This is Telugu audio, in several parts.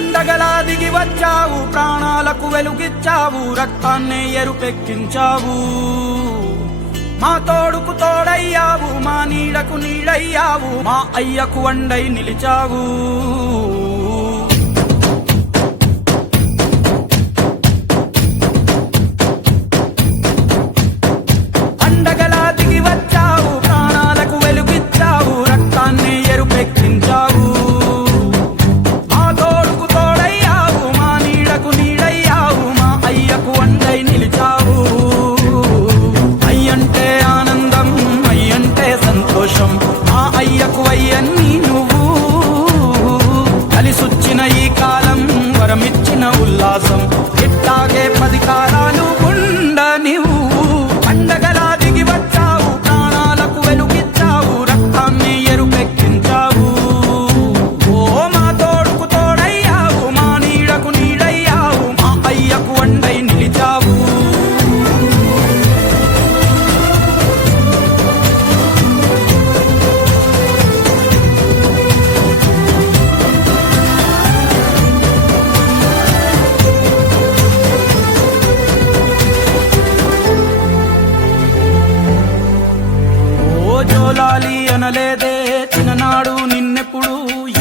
పండగలా దిగి వచ్చావు, ప్రాణాలకు వెలుగిచ్చావు, రక్తాన్నే ఎరుపెక్కించావు. మా తోడుకు తోడయ్యావు, మా నీడకు నీడయ్యావు, మా అయ్యకు వండై నిలిచావు. పండగలా దిగి వచ్చావు, ప్రాణాలకు వెలుగిచ్చావు, రక్తాన్నే ఎరుపెక్కించావు. మా తోడుకు తోడయ్యావు, మా నీడకు నీడయ్యావు, మా అయ్యకు వండై నిలిచావు. అయ్యంటే ఆనందం, అయ్యంటే సంతోషం, మా అయ్యకు అయ్యన్ని నువ్వు. కలిసొచ్చిన ఈ కాలం వరమిచ్చిన ఉల్లాసం, ఇట్టాగే 10 కాలాలు ఉండనివ్వు. పండగలా దిగి వచ్చావు, ప్రాణాలకు వెలుగిచ్చావు, రక్తాన్ని ఎరుపెక్కించావు. ఓ మా తోడుకు తోడయ్యావు, మా నీడకు నీడయ్యావు, మా అయ్యకు వండై నిలిచావు. జోలాలి అనలేదే చిన్ననాడు నిన్నెప్పుడు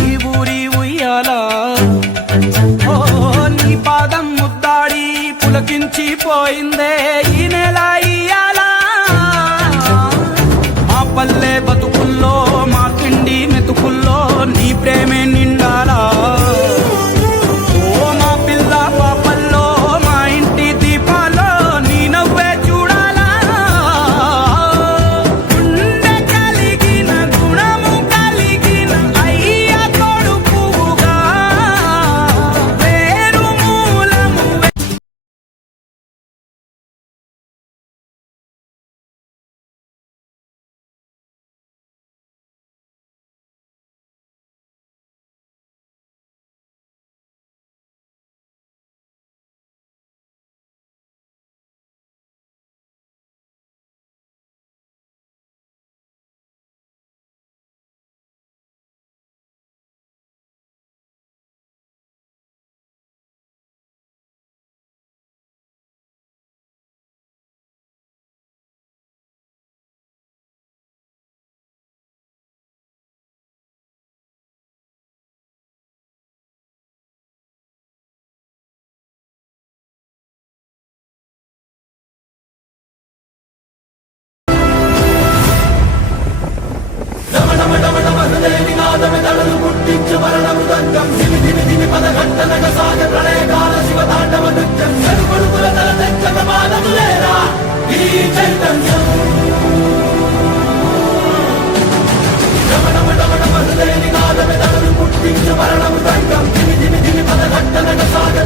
ఈ ఊరి ఉయ్యాలా. ఓ నీ పాదం ముద్దాడి పులకించి పోయిందే ఈ నెల ఇయ్యాలా. మా పల్లె బతుకుల్లో, మా తిండి మెతుకుల్లో నీ ప్రేమే నిండాలా. ఓ మా పిల్ల పాపల్లో, మా ఇంటి దీపాల్లో నీ నవ్వే చూడాలా. గుండె కలిగిన గుణము కలిగిన అయ్య కొడుకుగా వేరు మూలము. దళలు పుట్టించు మరణ మృదంగం ధిమి ధిమి ధిమి పదఘట్టనగ సాగ ప్రళయకాల శివ తాండవ నృత్యం చెడుకొడుకుల తల తెచ్చక మానవులేరా ఈ చైతన్యం. హృదయ నినాదమే దళలు పుట్టించు మరణ మృదంగం ధిమి ధిమి ధిమి పదఘట్టనగ సాగ